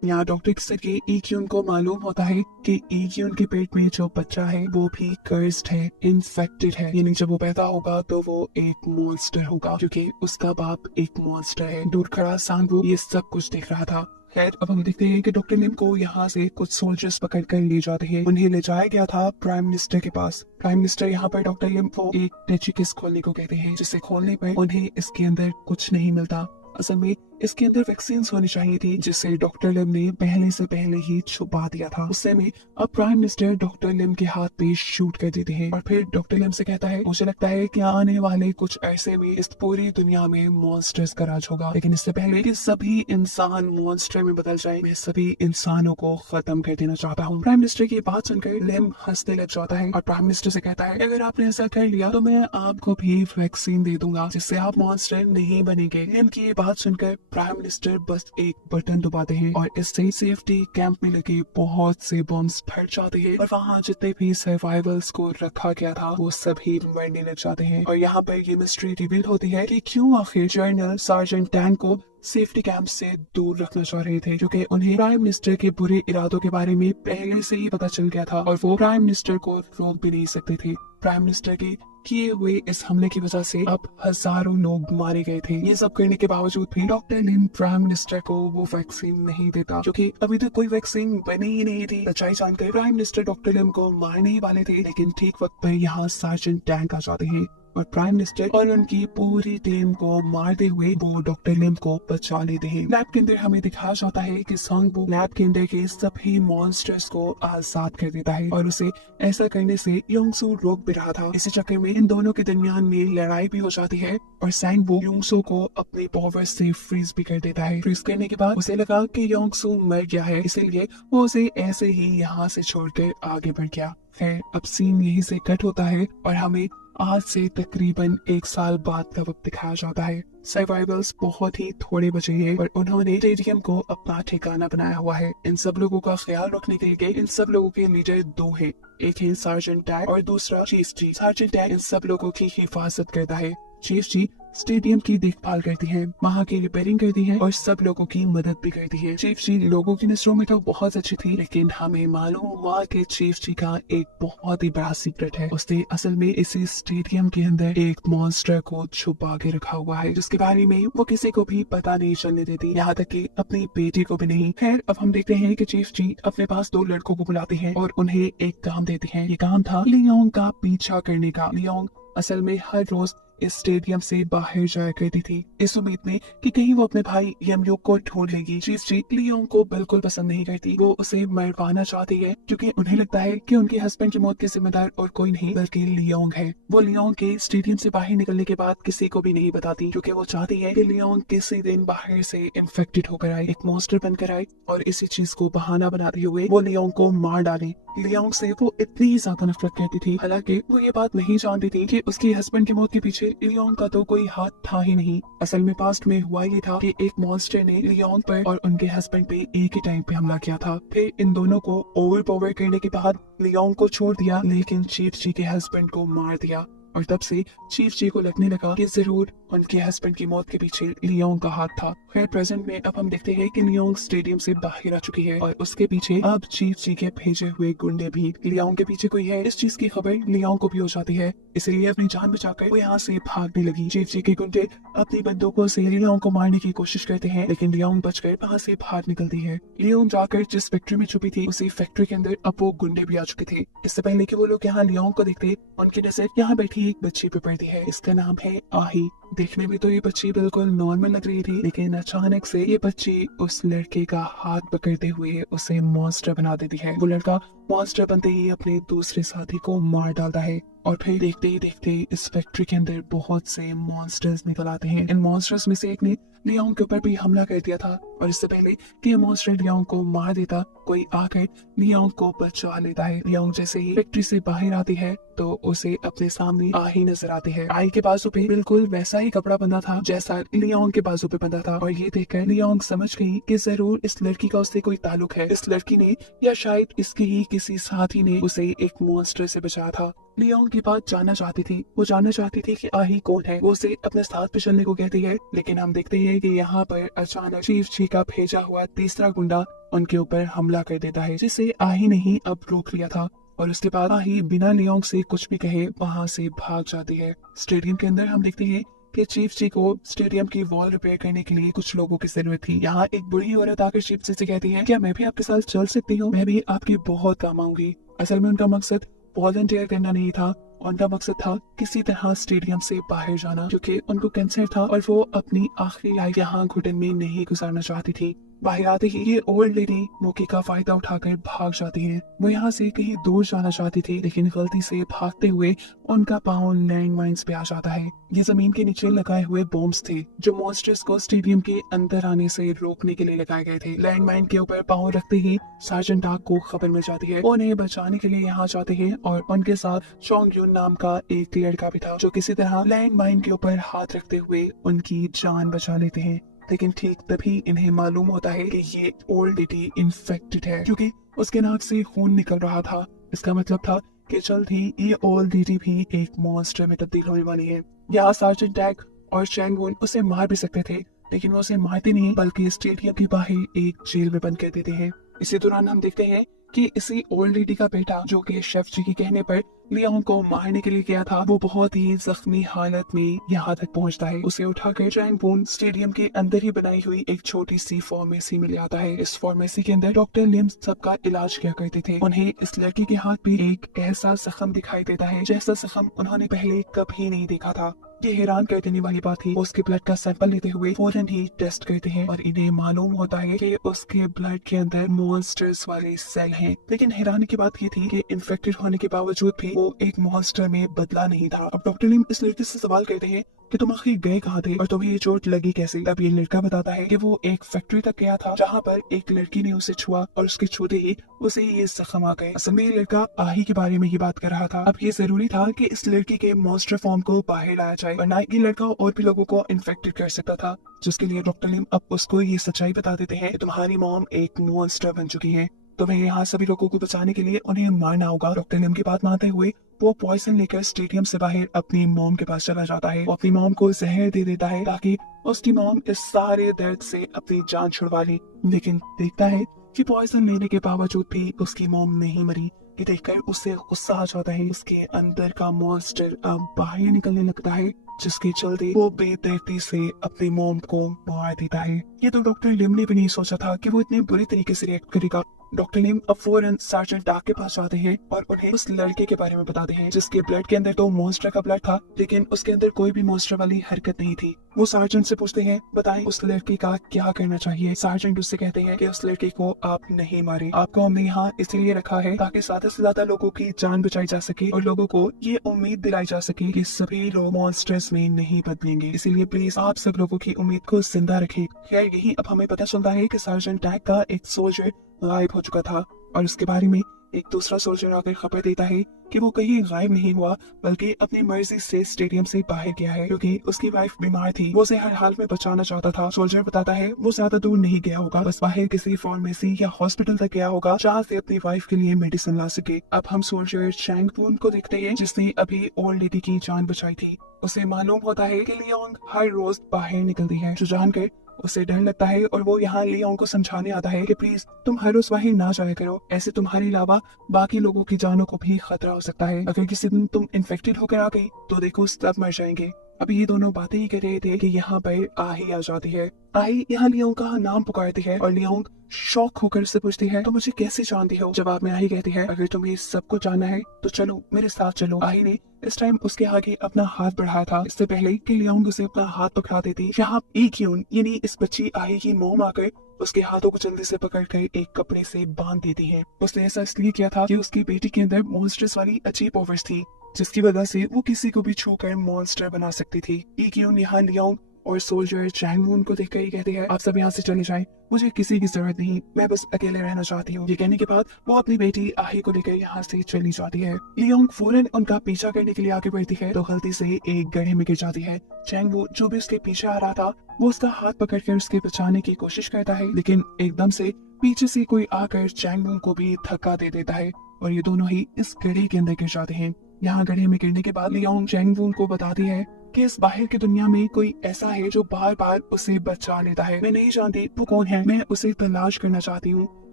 यहाँ डॉक्टर के जरिए ईक्यून को मालूम होता है कि ईक्यून के पेट में जो बच्चा है वो भी कर्स्ड है, इन्फेक्टेड है, यानी जब वो पैदा होगा तो वो एक मॉन्स्टर होगा, क्योंकि उसका बाप एक मॉन्स्टर है। दूर खड़ा सांगवुक ये सब कुछ देख रहा था। खैर अब हम देखते हैं कि डॉक्टर लिम को यहाँ से कुछ सोल्जर्स पकड़ कर ले जाते हैं। उन्हें ले जाया गया था प्राइम मिनिस्टर के पास। प्राइम मिनिस्टर यहाँ पर डॉक्टर लिम को एक टेची केस खोलने को कहते हैं, जिसे खोलने पर उन्हें इसके अंदर कुछ नहीं मिलता। असल में इसके अंदर वैक्सीन होनी चाहिए थी, जिसे डॉक्टर लिम ने पहले से पहले ही छुपा दिया था। उससे में अब प्राइम मिनिस्टर डॉक्टर लिम के हाथ पे शूट कर देते हैं और फिर डॉक्टर लिम से कहता है, मुझे लगता है कि आने वाले कुछ अरसे में इस पूरी दुनिया में मॉन्स्टर्स का राज होगा, लेकिन इससे पहले कि सभी इंसान मॉन्स्टर में बदल जाए, मैं सभी इंसानों को खत्म कर देना चाहता हूँ। प्राइम मिनिस्टर की बात सुनकर लिम हंसने लग जाता है और प्राइम मिनिस्टर से कहता है, अगर आपने ऐसा कर लिया तो मैं आपको भी वैक्सीन दे दूंगा, जिससे आप मॉन्स्टर नहीं बनेंगे। लिम की बात सुनकर प्राइम मिनिस्टर बस एक बटन दबाते हैं और इससे सेफ्टी कैंप में लगे बहुत से बॉम्ब्स फट जाते हैं और वहाँ जितने भी सर्वाइवल्स को रखा गया था वो सभी मरने लग जाते हैं। और यहाँ पर ये मिस्ट्री रिवील होती है कि क्यों आखिर जनरल सार्जेंट टैंक को सेफ्टी कैंप से दूर रखना चाह रहे थे, क्योंकि उन्हें प्राइम मिनिस्टर के बुरे इरादों के बारे में पहले से ही पता चल गया था और वो प्राइम मिनिस्टर को रोक भी नहीं सकते थे। प्राइम मिनिस्टर के किए हुए इस हमले की वजह से अब हजारों लोग मारे गए थे। ये सब करने के बावजूद भी डॉक्टर लिम प्राइम मिनिस्टर को वो वैक्सीन नहीं देता, क्योंकि अभी तक कोई वैक्सीन बनी ही नहीं थी। सच्चाई जानकर प्राइम मिनिस्टर डॉक्टर लिम को मारने ही वाले थे, लेकिन ठीक वक्त पर यहाँ सार्जेंट टैंक आ जाते हैं और प्राइम मिनिस्टर और उनकी पूरी टीम को मारते हुए वो डॉक्टर लिम को बचा लेते हैं। लैब के अंदर हमें दिखाया जाता है कि सांगवुक लैब के अंदर के सभी मॉन्स्टर्स को आजाद कर देता है और उसे ऐसा करने से योंगसू रोक भी रहा था। इसी चक्कर में इन दोनों के दरमियान में लड़ाई भी हो जाती है और सांगवुक योंगसू को अपने पावर से फ्रीज भी कर देता है। फ्रीज करने के बाद उसे लगा कि योंगसू मर गया है, इसीलिए वो उसे ऐसे ही यहाँ से छोड़कर आगे बढ़ गया। खैर अब सीन यहीं से कट होता है और हमें आज से तकरीबन 1 साल बाद का वक्त दिखाया जाता है। सर्वाइवल्स बहुत ही थोड़े बचे हैं और उन्होंने स्टेडियम को अपना ठिकाना बनाया हुआ है। इन सब लोगों का ख्याल रखने के लिए इन सब लोगों के लीडर 2 हैं, एक है सार्जेंट टैग और दूसरा चीफ जी। सार्जेंट टैग इन सब लोगों की हिफाजत करता है चीफ जी स्टेडियम की देखभाल करती है, वहाँ की रिपेयरिंग करती है और सब लोगों की मदद भी करती है। चीफ जी लोगों की नजरों में तो बहुत अच्छी थी, लेकिन हमें मालूम हुआ कि चीफ जी का एक बहुत ही बड़ा सीक्रेट है। उसने असल में इसी स्टेडियम के अंदर एक मॉन्स्टर को छुपा के रखा हुआ है, जिसके बारे में वो किसी को भी पता नहीं चलने देती, यहाँ तक कि अपनी बेटी को भी नहीं। खैर, अब हम देखते हैं कि चीफ जी अपने पास 2 लड़कों को बुलाते हैं और उन्हें एक काम देते हैं। ये काम था लियोंग का पीछा करने का। लियोंग असल में हर रोज इस स्टेडियम से बाहर जाया करती थी, इस उम्मीद में कि कहीं वो अपने भाई यमयुग को ढूंढ लेगी। चीफ जी लियोंग को बिल्कुल पसंद नहीं करती, वो उसे मरवाना चाहती है, क्योंकि उन्हें लगता है कि उनके हस्बैंड की मौत के जिम्मेदार और कोई नहीं बल्कि लियोंग है। वो लियोंग के स्टेडियम से बाहर निकलने के बाद किसी को भी नहीं बताती, क्योंकि वो चाहती है कि लियोंग किसी दिन बाहर से इन्फेक्टेड होकर आए, एक मॉन्स्टर बनकर आए और इसी चीज को बहाना बनाते हुए वो लियोंग को मार डाले। लियोंग से वो इतनी ज्यादा नफरत करती थी, हालांकि वो ये बात नहीं जानती थी कि उसके हस्बैंड की मौत के पीछे लियोंग का तो कोई हाथ था ही नहीं। असल में पास्ट में हुआ ये था कि एक मॉन्स्टर ने लियोंग पर और उनके हस्बैंड पे एक ही टाइम पे हमला किया था। फिर इन दोनों को ओवर पावर करने के बाद लियोंग को छोड़ दिया, लेकिन चीफ जी के हस्बैंड को मार दिया। और तब से चीफ जी को लगने लगा कि जरूर उनके हस्बैंड की मौत के पीछे लियोंग का हाथ था। खैर, प्रेजेंट में अब हम देखते हैं कि लियोंग स्टेडियम से बाहर आ चुकी है और उसके पीछे अब चीफ जी के भेजे हुए गुंडे भी। लियोंग के पीछे कोई है, इस चीज की खबर लियोंग को भी हो जाती है, इसलिए अपनी जान बचाकर वो यहाँ से भागने लगी। चीफ जी के गुंडे अपनी बंदूकों से लियोंग को मारने की कोशिश करते हैं, लेकिन लियोंग बचकर वहाँ से बाहर निकलती है। लियोंग जाकर जिस फैक्ट्री में छुपी थी, उसी फैक्ट्री के अंदर अब वो गुंडे भी आ चुके थे। इससे पहले कि वो लोग यहाँ लियोंग को देखते, उनकी नजर यहाँ बैठी एक बच्ची पे पड़ती है। इसका नाम है आही। देखने में तो ये बच्ची बिल्कुल नॉर्मल लग रही थी, लेकिन अचानक से ये बच्ची उस लड़के का हाथ पकड़ते हुए उसे मॉन्स्टर बना देती है। वो लड़का मॉन्स्टर बनते ही अपने दूसरे साथी को मार डालता है और फिर देखते ही देखते इस फैक्ट्री के अंदर बहुत से मॉन्स्टर्स निकल आते हैं। इन मॉन्स्टर्स में से एक ने लियोंग के ऊपर भी हमला कर दिया था और इससे पहले कि ये मॉन्स्टर लियोंग को मार देता, कोई आकर लियोंग को बचा लेता है। लियोंग जैसे ही फैक्ट्री से बाहर आती है तो उसे अपने सामने आही नजर आती है। आही के बाजू पे बिल्कुल वैसा ही कपड़ा बंधा था जैसा लियोंग के बाजू पे बंधा था और ये देखकर लियोंग समझ गई कि जरूर इस लड़की का उससे कोई ताल्लुक है। इस लड़की ने या शायद इसके ही किसी साथी ने उसे एक मॉन्स्टर से बचाया था। लियोंग की बात जानना चाहती थी, वो जानना चाहती थी कि आही कौन है। वो उसे अपने साथ पे चलने को कहती है, लेकिन हम देखते हैं कि यहाँ पर अचानक चीफ जी का भेजा हुआ तीसरा गुंडा उनके ऊपर हमला कर देता है, जिसे आही ने ही अब रोक लिया था और उसके बाद आही बिना लियोंग से कुछ भी कहे वहाँ से भाग जाती है। स्टेडियम के अंदर हम देखते हैं कि चीफ जी को स्टेडियम की वॉल रिपेयर करने के लिए कुछ लोगों की जरूरत थी। यहाँ एक बुढ़ी औरत आकर चीफ जी से कहती है, क्या मैं भी आपके साथ चल सकती हूँ? मैं भी आपकी बहुत काम आऊंगी। असल में उनका मकसद वॉलंटियर करना नहीं था, उनका मकसद था किसी तरह स्टेडियम से बाहर जाना, क्योंकि उनको कैंसर था और वो अपनी आखिरी लाइफ यहाँ घुटन में नहीं गुजारना चाहती थी। बाहर आते ही ये ओल्ड लेडी मौके का फायदा उठाकर भाग जाती है। वो यहाँ से कहीं दूर जाना चाहती थी, लेकिन गलती से भागते हुए उनका पाँव लैंड माइन्स पे आ जाता है। ये जमीन के नीचे लगाए हुए बॉम्ब्स थे जो मॉन्स्टर्स को स्टेडियम के अंदर आने से रोकने के लिए लगाए गए थे। लैंड माइन के ऊपर पाँव रखते ही सार्जेंट डाक को खबर मिल जाती है। वो उन्हें बचाने के लिए यहाँ जाते हैं और उनके साथ चोंग यून नाम का एक लड़का भी था, जो किसी तरह लैंड माइन के ऊपर हाथ रखते हुए उनकी जान बचा लेते हैं। लेकिन ठीक तभी इन्हें मालूम होता है कि ये ओल्ड लेडी इन्फेक्टेड है, क्योंकि उसके नाक से खून निकल रहा था। इसका मतलब था कि जल्द ही ये ओल्ड लेडी भी एक मॉन्स्टर में तब्दील होने वाली है। यहाँ सार्जेंट डैक और चैंग वुन उसे मार भी सकते थे, लेकिन वो उसे मारते नहीं बल्कि स्टेडियम के बाहर एक जेल में बंद कर देते हैं। इसी दौरान हम देखते हैं कि इसी ओल्ड लेडी का बेटा, जो कि शेफ जी के कहने पर लियोंग को मारने के लिए गया था, वो बहुत ही जख्मी हालत में यहाँ तक पहुँचता है। उसे उठाकर चैंग वुन स्टेडियम के अंदर ही बनाई हुई एक छोटी सी फार्मेसी में ले आता है। इस फार्मेसी के अंदर डॉक्टर लिम सबका इलाज किया करते थे। उन्हें इस लड़की के हाथ पे एक ऐसा जख्म दिखाई देता है जैसा जख्म उन्होंने पहले कभी नहीं देखा था। ये हैरान कर देने वाली बात थी। उसके ब्लड का सैंपल लेते हुए फौरन ही टेस्ट करते हैं और इन्हें मालूम होता है कि उसके ब्लड के अंदर मॉन्स्टर्स वाले सेल हैं। लेकिन हैरानी की बात ये थी कि इन्फेक्टेड होने के बावजूद भी वो एक मॉन्स्टर में बदला नहीं था। अब डॉक्टर लिम इस लड़के से सवाल करते हैं कि तुम आखिर गए कहाँ थे और तुम्हें ये चोट लगी कैसे? तब ये लड़का बताता है कि वो एक फैक्ट्री तक गया था जहाँ पर एक लड़की ने उसे छुआ और उसके छूते ही उसे ये जख्म आ गए। असल में ये लड़का आही के बारे में ही बात कर रहा था। अब ये जरूरी था कि इस लड़की के मॉन्स्टर फॉर्म को बाहर लाया जाए, वरना ये लड़का और भी लोगों को इन्फेक्टेड कर सकता था। जिसके लिए डॉक्टर लिम अब उसको ये सच्चाई बता देते हैं कि तुम्हारी मॉम एक मॉन्स्टर बन चुकी है, तुम्हें यहाँ सभी लोगों को बचाने के लिए उन्हें मारना होगा। डॉक्टर लिम की बात मानते हुए वो पॉइजन लेकर स्टेडियम से बाहर अपनी मॉम के पास चला जाता है। वो अपनी मॉम को जहर दे देता है ताकि उसकी मॉम इस सारे दर्द से अपनी जान छुड़वा ले। लेकिन देखता है कि पॉइजन लेने के बावजूद भी उसकी मॉम नहीं मरी। ये देखकर उसे गुस्सा आ जाता है। उसके अंदर का मॉन्स्टर अब बाहर निकलने लगता है, जिसके चलते वो बेदर्दी से अपनी मॉम को मार देता है। ये तो डॉक्टर लिम ने भी नहीं सोचा था कि वो इतने बुरी तरीके से रिएक्ट करेगा। डॉक्टर लिम अब फौरन सार्जेंट डाक के पास जाते हैं और उन्हें उस लड़के के बारे में बताते हैं जिसके ब्लड के अंदर तो मॉन्स्टर का ब्लड था, लेकिन उसके अंदर कोई भी मॉन्स्टर वाली हरकत नहीं थी। वो सार्जेंट से पूछते हैं, बताएं उस लड़के का क्या करना चाहिए। सार्जेंट उससे कहते हैं कि उस लड़के को आप नहीं मारे, आपको हमने यहाँ इसलिए रखा है ताकि ज्यादा से ज्यादा लोगों की जान बचाई जा सके और लोगों को ये उम्मीद दिलाई जा सके कि सभी लोग मॉन्स्टर्स में नहीं बदलेंगे। इसीलिए प्लीज आप सब लोगों की उम्मीद को जिंदा रखें। खैर यही अब हमें पता चलता है कि सार्जेंट डैक का एक सोल्जर गायब हो चुका था और उसके बारे में एक दूसरा सोल्जर आकर खबर देता है कि वो कहीं गायब नहीं हुआ, बल्कि अपनी मर्जी से स्टेडियम से बाहर गया है क्योंकि उसकी वाइफ बीमार थी। वो उसे हर हाल में बचाना चाहता था। सोल्जर बताता है वो ज्यादा दूर नहीं गया होगा, बस बाहर किसी फार्मेसी या हॉस्पिटल तक गया होगा जहाँ से अपनी वाइफ के लिए मेडिसिन ला सके। अब हम सोल्जर चैंग वून को देखते हैं जिसने अभी ओल्ड लेडी की जान बचाई थी। उसे मालूम होता है कि लियोंग हर रोज बाहर निकलती है, जो जानकर उसे डर लगता है और वो यहाँ लियोंग को समझाने आता है कि प्लीज तुम हर रोज बाहर ना जाया करो, ऐसे तुम्हारे अलावा बाकी लोगों की जानों को भी खतरा हो सकता है। अगर किसी दिन तुम इन्फेक्टेड होकर आ गई तो देखो सब मर जाएंगे। अभी ये दोनों बातें ही कर रहे थे कि यहाँ पर आही आ जाती है। आही यहाँ लियोंग का नाम पुकारती है और लियोंग शॉक होकर उससे पूछती है, तुम मुझे कैसे जानती हो? जवाब में आही कहती है, अगर तुम्हें सबको जानना है तो चलो मेरे साथ चलो। आही ने इस टाइम उसके आगे अपना हाथ बढ़ाया था, इससे पहले कि लियोंग उसे अपना हाथ पकड़ा देती। यहाँ इक्यून यानी इस बच्ची आही की मोम आकर उसके हाथों को जल्दी से पकड़कर एक कपड़े से बांध देती है। उसने ऐसा इसलिए किया था कि उसकी बेटी के अंदर मॉन्स्टर्स वाली अजीब पावर्स थी, जिसकी वजह से वो किसी को भी छूकर मॉन्स्टर बना सकती थी। इक्यून यहाँ लियोंग और सोल्जर चैंग वून को देखकर ही कहते हैं, आप सब यहाँ से चले जाएं, मुझे किसी की जरूरत नहीं, मैं बस अकेले रहना चाहती हूँ। ये कहने के बाद वो अपनी बेटी आही को लेकर यहाँ से चली जाती है। लियोंग फौरन उनका पीछा करने के लिए आगे बढ़ती है तो गलती से एक गड्ढे में गिर जाती है। चैंग वू जो भी उसके पीछे आ रहा था वो उसका हाथ पकड़कर उसके बचाने की कोशिश करता है, लेकिन एकदम से पीछे से कोई आकर चैंग वू को भी धक्का दे देता है और ये दोनों ही इस गड्ढे के अंदर गिर जाते हैं। यहाँ गड्ढे में गिरने के बाद लियोंग चैंग वू को बताती है कि इस बाहर की दुनिया में कोई ऐसा है जो बार बार उसे बचा लेता है। मैं नहीं जानती वो कौन है, मैं उसे तलाश करना चाहती हूँ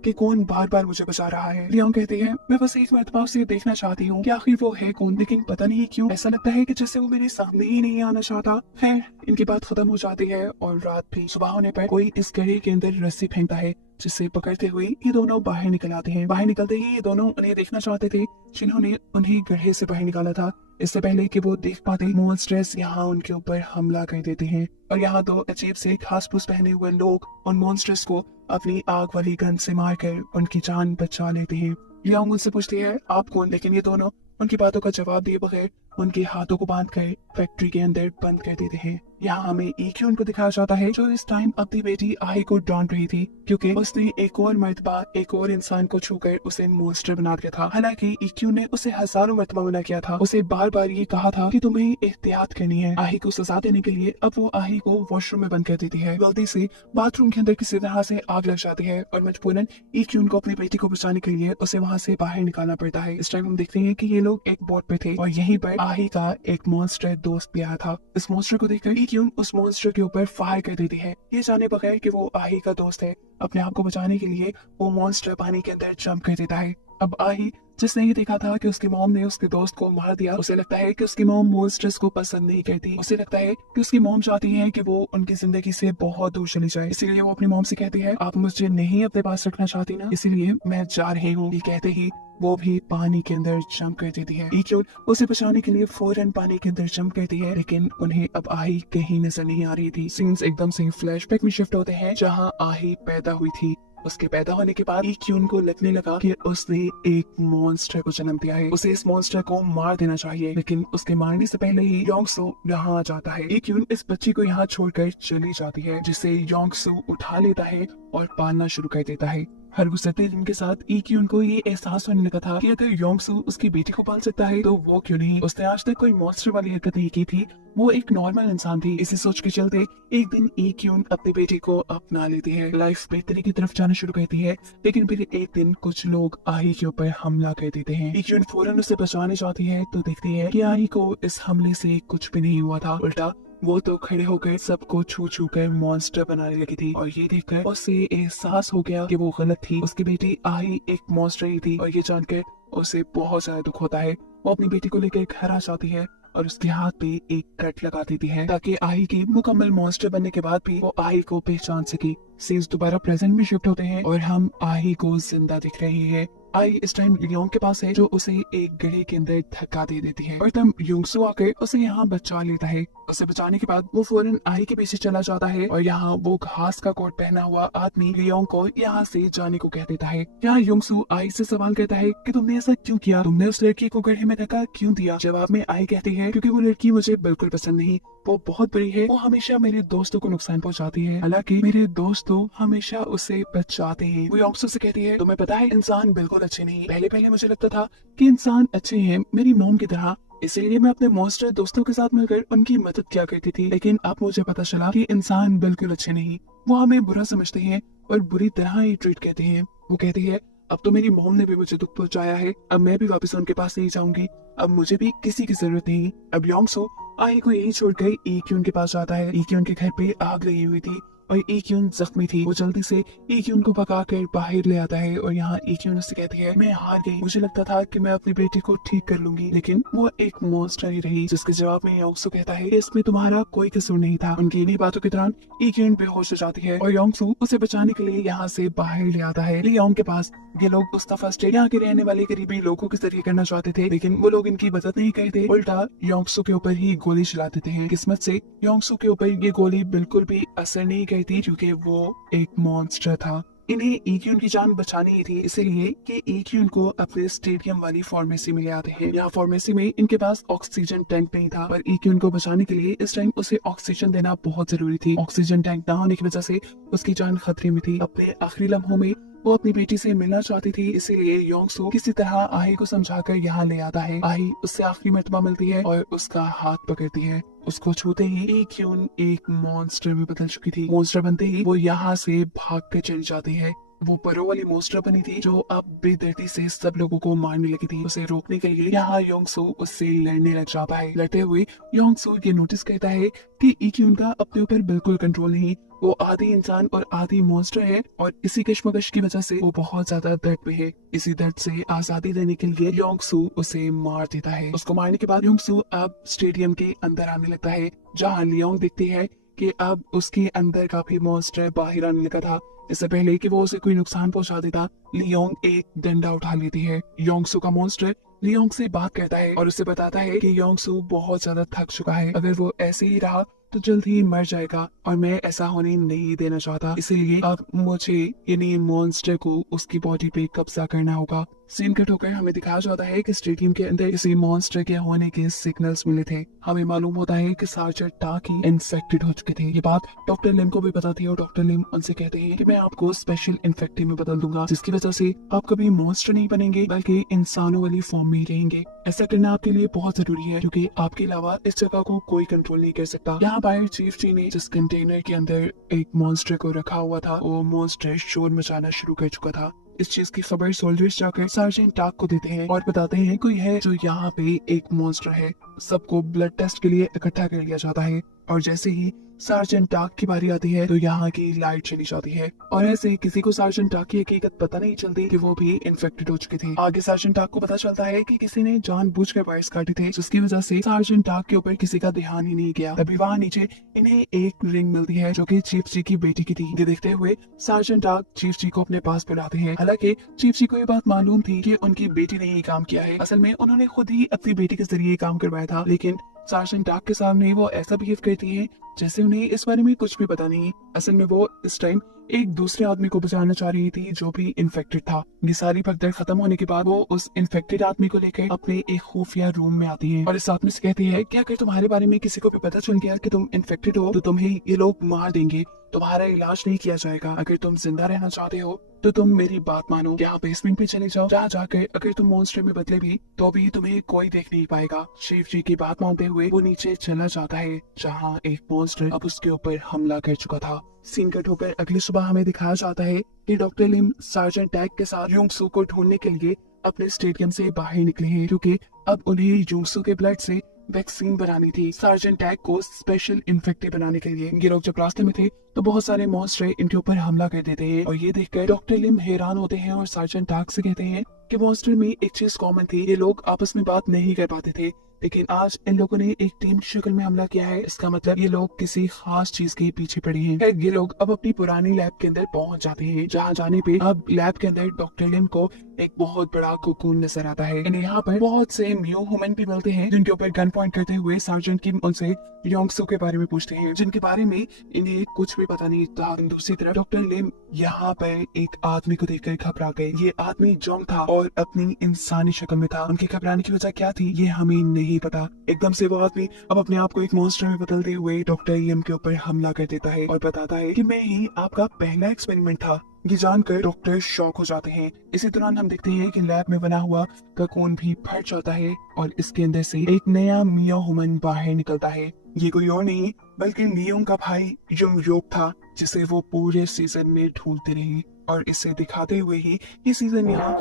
कि कौन बार बार मुझे बचा रहा है। लियोंग कहती है, मैं बस एक मरतबा उसे देखना चाहती हूँ कि आखिर वो है कौन, लेकिन पता नहीं क्यों ऐसा लगता है कि जैसे वो मेरे सामने ही नहीं आना चाहता। खैर इनकी बात खत्म हो जाती है और रात भी सुबह होने पर कोई इस गड्ढे के अंदर रस्सी फेंकता है, जिसे पकड़ते हुए ये दोनों बाहर निकल आते हैं। बाहर निकलते ही ये दोनों उन्हें देखना चाहते थे जिन्होंने उन्हें गड्ढे से बाहर निकाला था, इससे पहले कि वो देख पाते मॉन्स्टर्स यहाँ उनके ऊपर हमला कर देते हैं और यहाँ दो अजीब से घास फूस पहने हुए लोग उन मॉन्स्टर्स को अपनी आग वाली गन से मारकर उनकी जान बचा लेते हैं। लियोंग उनसे पूछती है, आप कौन? लेकिन ये दोनों उनकी बातों का जवाब दिए बगैर उनके हाथों को बांधकर फैक्ट्री के अंदर बंद कर देते हैं। यहाँ हमें इक्यून को दिखाया जाता है जो इस टाइम अपनी बेटी आही को डांट रही थी क्योंकि उसने एक और मर्तबा एक और इंसान को छूकर उसे मॉन्स्टर बना दिया था। हालांकि इक्यून ने उसे हजारों मर्तबा मना किया था, उसे बार बार ये कहा था कि तुम्हें एहतियात करनी है। आही को सजा देने के लिए अब वो आही को वॉशरूम में बंद कर देती है। गलती से बाथरूम के अंदर किसी तरह से आग लग जाती है और मजबूरन इक्यून को अपनी बेटी को बचाने के लिए उसे वहाँ से बाहर निकालना पड़ता है। इस टाइम हम देखते हैं कि ये लोग एक बोट पे थे और यहीं पर आही का एक मॉन्स्टर दोस्त भी आया था। इस मॉन्स्टर को देखकर इक्यून उस मॉन्स्टर के ऊपर फायर कर देती है, ये जाने बगैर कि वो आही का दोस्त है। अपने आप को बचाने के लिए वो मॉन्स्टर पानी के अंदर जंप कर देता है। अब आही जिसने ये देखा था कि उसकी मॉम ने उसके दोस्त को मार दिया, उसे लगता है कि उसकी मॉम मॉन्स्टर्स को पसंद नहीं करती। उसे लगता है कि उसकी मॉम चाहती है कि वो उनकी जिंदगी से बहुत दूर चली जाए, इसीलिए वो अपनी मॉम से कहती है, आप मुझे नहीं अपने पास रखना चाहती ना, इसीलिए मैं जा रही हूँ। ये कहते ही वो भी पानी के अंदर जंप कर देती है। इक्यून उसे बचाने के लिए फौरन पानी के अंदर जंप करती है, लेकिन उन्हें अब आही कहीं नजर नहीं आ रही थी। सीन्स एकदम से फ्लैशबैक में शिफ्ट होते हैं जहाँ आही पैदा हुई थी। उसके पैदा होने के बाद इक्यून को लगने लगा कि उसने एक मॉन्स्टर को जन्म दिया है, उसे इस मॉन्स्टर को मार देना चाहिए, लेकिन उसके मारने से पहले ही योंगसू यहाँ आ जाता है। इक्यून इस बच्ची को यहाँ छोड़कर चली जाती है, जिसे योंगसू उठा लेता है और पालना शुरू कर देता है। हर गुजरते दिन के साथ इक्यून को ये एहसास होने लगा था कि अगर योंगसू उसकी बेटी को पाल सकता है तो वो क्यों नहीं। उसने आज तक कोई मॉन्स्टर वाली हरकत नहीं की थी, वो एक नॉर्मल इंसान थी। इसे सोच के चलते एक दिन इक्यून अपनी बेटी को अपना लेती है, लाइफ बेहतरी की तरफ जाना शुरू करती है। लेकिन फिर एक दिन कुछ लोग आही के ऊपर हमला कर देते हैं। इक्यून फौरन उसे बचाने जाती है तो देखती है कि आही को इस हमले से कुछ भी नहीं हुआ था, उल्टा वो तो खड़े होकर सबको छू छू कर मॉन्स्टर बनाने लगी थी। और ये देखकर उसे एहसास हो गया कि वो गलत थी, उसकी बेटी आही एक मॉन्स्टर ही थी। और ये जानकर उसे बहुत ज्यादा दुख होता है। वो अपनी बेटी को लेकर घर आ जाती है और उसके हाथ पे एक कट लगा देती है ताकि आही की मुकम्मल मॉन्स्टर बनने के बाद भी वो आही को पहचान सके। सीन्स दोबारा प्रेजेंट में शिफ्ट होते हैं और हम आही को जिंदा दिख रही है। आई इस टाइम लियोंग के पास है जो उसे एक गड्ढे के अंदर धक्का दे देती है और तब योंगसू आकर उसे यहाँ बचा लेता है। उसे बचाने के बाद वो फौरन आई के पीछे चला जाता है और यहाँ वो घास का कोट पहना हुआ आदमी लियोंग को यहाँ से जाने को कह देता है। यहाँ योंगसू आई से सवाल करता है कि तुमने ऐसा क्यों किया, तुमने उस लड़की को गड्ढे में धक्का क्यों दिया। जवाब में आई कहती है क्योंकि वो लड़की मुझे बिल्कुल पसंद नहीं, वो बहुत बुरी है, वो हमेशा मेरे दोस्तों को नुकसान पहुंचाती है, हालांकि मेरे दोस्त तो हमेशा उसे बचाते हैं। वो योंगसू से कहती है तुम्हें पता है इंसान बिल्कुल अच्छे नहीं, पहले पहले मुझे लगता था कि इंसान अच्छे हैं मेरी मॉम की तरह, इसीलिए मैं अपने मॉन्स्टर दोस्तों के साथ मिलकर उनकी मदद किया करती थी। लेकिन अब मुझे पता चला कि इंसान बिल्कुल अच्छे नहीं, वो हमें बुरा समझते हैं और बुरी तरह ही ट्रीट करते हैं। वो कहती है अब तो मेरी मॉम ने भी मुझे दुख पहुंचाया है, अब मैं भी वापस उनके पास नहीं जाऊंगी, अब मुझे भी किसी की जरूरत नहीं। अब योंगसू आई को यही छोड़कर इक्यून के पास जाता है। इक्यून के घर पे आग लगी हुई थी और इक्यून जख्मी थी। वो जल्दी से इक्यून को पकाकर बाहर ले आता है और यहाँ इक्यून उससे कहती है मैं हार गई, मुझे लगता था कि मैं अपनी बेटी को ठीक कर लूंगी, लेकिन वो एक मॉन्स्टर ही रही। जिसके जवाब में योंगसू कहता है इसमें तुम्हारा कोई कसूर नहीं था। उनकी इन्हीं बातों के दौरान इक्यून बेहोश हो जाती है और योंगसू उसे बचाने के लिए यहाँ से बाहर ले आता है लियोंग के पास। ये लोग उसका फर्स्ट एड यहाँ के रहने वाले करीबी लोगों के जरिए करना चाहते थे, लेकिन वो लोग इनकी मदद नहीं करते, उल्टा योंगसू के ऊपर ही गोली चला देते हैं। किस्मत से योंगसू के ऊपर ये गोली बिल्कुल भी असर नहीं करती क्योंकि वो एक मॉन्स्टर था। इन्हें इक्यून की जान बचानी ही थी, इसलिए कि इक्यून को अपने स्टेडियम वाली फार्मेसी में ले आते हैं। यहाँ फार्मेसी में इनके पास ऑक्सीजन टैंक नहीं था, पर इक्यून को बचाने के लिए इस टाइम उसे ऑक्सीजन देना बहुत जरूरी थी। ऑक्सीजन टैंक ना होने की वजह से उसकी जान खतरे में थी। अपने आखिरी लम्हों में वो अपनी बेटी से मिलना चाहती थी, इसीलिए योंगसू किसी तरह आही को समझाकर यहाँ ले आता है। आही उससे आखिरी मर्तबा मिलती है और उसका हाथ पकड़ती है। उसको छूते ही इक्यून एक मॉन्स्टर में बदल चुकी थी। मॉन्स्टर बनते ही वो यहाँ से भाग कर चली जाती है। वो परो वाली मॉन्स्टर बनी थी जो अब बेदर्दी से सब लोगों को मारने लगी थी। उसे रोकने के लिए यहाँ योंगसू उससे लड़ने लग जाता है। लड़ते हुए योंगसू ये नोटिस करता है कि इक्यून का अपने ऊपर बिल्कुल कंट्रोल नहीं, वो आधी इंसान और आधी मॉन्स्टर है और इसी कश्मकश की वजह से वो बहुत ज्यादा दर्द में है। इसी दर्द से आजादी देने के लिए योंगसू उसे मार देता है। उसको मारने के बाद योंगसू अब स्टेडियम के अंदर आने लगता है, जहाँ लियोंग देखती है कि अब उसके अंदर काफी मॉन्स्टर बाहर आने लगा था। इससे पहले कि वो उसे कोई नुकसान पहुंचा देता, लियोंग एक डंडा उठा लेती है। योंगसू का मॉन्स्टर लियोंग से बात करता है और उसे बताता है कि योंगसू बहुत ज्यादा थक चुका है, अगर वो ऐसे ही रहा तो जल्द ही मर जाएगा और मैं ऐसा होने नहीं देना चाहता, इसीलिए अब मुझे यानी मॉन्स्टर को उसकी बॉडी पे कब्जा करना होगा। सीन कट होकर हमें दिखाया जाता है कि स्टेडियम के अंदर किसी मॉन्स्टर के होने के सिग्नल्स मिले थे। हमें मालूम होता है कि सार्जेंट टाकी इन्फेक्टेड हो चुके थे। ये बात डॉक्टर लिम को भी पता थी और डॉक्टर लिम उनसे कहते हैं कि मैं आपको स्पेशल इन्फेक्टिव में बदल दूंगा, जिसकी वजह से आप कभी मॉन्स्टर नहीं बनेंगे बल्कि इंसानों वाली फॉर्म में रहेंगे। ऐसा करना आपके लिए बहुत जरूरी है क्योंकि आपके अलावा इस जगह को कोई कंट्रोल नहीं कर सकता। यहाँ बाहर चीफ जी ने जिस कंटेनर के अंदर एक मॉन्स्टर को रखा हुआ था, वो मॉन्स्टर शोर मचाना शुरू कर चुका था। इस चीज की खबर सोल्जर्स जाकर सार्जेंट टाक को देते हैं और बताते हैं कोई है जो यहाँ पे एक मॉन्स्टर है। सबको ब्लड टेस्ट के लिए इकट्ठा कर लिया जाता है और जैसे ही सार्जेंट टाक की बारी आती है तो यहाँ की लाइट चली जाती है और ऐसे किसी को सार्जेंट टाक की हकीकत पता नहीं चलती कि वो भी इन्फेक्टेड हो चुके थे। आगे सार्जेंट टाक को पता चलता है कि किसी ने जानबूझकर वायर्स काटे थे, जिसकी वजह से सार्जेंट टाक के ऊपर किसी का ध्यान ही नहीं गया। तभी वहाँ नीचे इन्हें एक रिंग मिलती है जो कि चीफ जी की बेटी की थी। ये देखते हुए सार्जेंट टाक चीफ जी को अपने पास बुलाते हैं। हालांकि चीफ जी को ये बात मालूम थी कि उनकी बेटी ने ये काम किया है, असल में उन्होंने खुद ही अपनी बेटी के जरिए काम करवाया था, लेकिन सार्जेंट टाक के सामने वो ऐसा बिहेव करती है जैसे उन्हें इस बारे में कुछ भी पता नहीं। असल में वो इस टाइम एक दूसरे आदमी को बचाना चाह रही थी जो भी इन्फेक्टेड था। ये सारी भगदड़ खत्म होने के बाद वो उस इन्फेक्टेड आदमी को लेकर अपने एक खुफिया रूम में आती है और इस आदमी से कहती है कि अगर तुम्हारे बारे में किसी को भी पता चल गया कि तुम इन्फेक्टेड हो तो तुम्हें ये लोग मार देंगे, तुम्हारा इलाज नहीं किया जाएगा। अगर तुम जिंदा रहना चाहते हो तो तुम मेरी बात मानो, यहाँ बेसमेंट पे चले जाओ, जहाँ जाकर अगर तुम मॉन्स्टर में बदले भी तो भी तुम्हें कोई देख नहीं पाएगा। शिव जी की बात मानते हुए वो नीचे चला जाता है जहाँ एक मॉन्स्टर अब उसके ऊपर हमला कर चुका था। सीन कट होकर अगली सुबह हमें दिखाया जाता है कि डॉक्टर लिम सार्जेंट टैग के साथ यूंगसू को ढूंढने के लिए अपने स्टेडियम से बाहर निकले हैं, क्योंकि अब उन्हें यूंगसू के ब्लड से वैक्सीन बनानी थी सार्जेंट टैग को स्पेशल इन्फेक्टिव बनाने के लिए। ये लोग जब रास्ते में थे तो बहुत सारे मॉन्स्टर इनके ऊपर हमला कर देते हैं और ये देखकर डॉक्टर लिम हैरान होते हैं और सार्जेंट टैग से कहते हैं कि मॉन्स्टर में एक चीज कॉमन थी, ये लोग आपस में बात नहीं कर पाते थे, लेकिन आज इन लोगों ने एक टीम की शक्ल में हमला किया है। इसका मतलब ये लोग किसी खास चीज के पीछे पड़े हैं। खैर, ये लोग अब अपनी पुरानी लैब के अंदर पहुंच जाते हैं, जहां जाने पे अब लैब के अंदर डॉक्टर लिम को एक बहुत बड़ा कोकून नजर आता है। इन्हें यहाँ पर बहुत से म्यू ह्यूमन भी मिलते हैं जिनके ऊपर गन पॉइंट करते हुए सार्जेंट किम उनसे योंगसू के बारे में पूछते हैं, जिनके बारे में इन्हें कुछ भी पता नहीं था। दूसरी तरफ डॉक्टर लिम यहाँ पर एक आदमी को देखकर घबरा गए। ये आदमी जोंग था और अपनी इंसानी शक्ल में था। उनके घबराने की वजह क्या थी ये हमें नहीं पता। एकदम से वो आदमी अब अपने आप को एक मॉन्स्टर में बदलते हुए डॉक्टर लिम के ऊपर हमला कर देता है और बताता है कि मैं ही आपका पहला एक्सपेरिमेंट था। ये जानकर डॉक्टर शॉक हो जाते हैं। इसी दौरान हम देखते हैं कि लैब में बना हुआ कोकून भी फट जाता है और इसके अंदर से एक नया मियो ह्यूमन बाहर निकलता है। ये कोई और नहीं बल्कि लियोंग का भाई योग था, जिसे वो पूरे सीजन में ढूंढते रहे और इसे दिखाते हुए ही ये सीजन यहाँ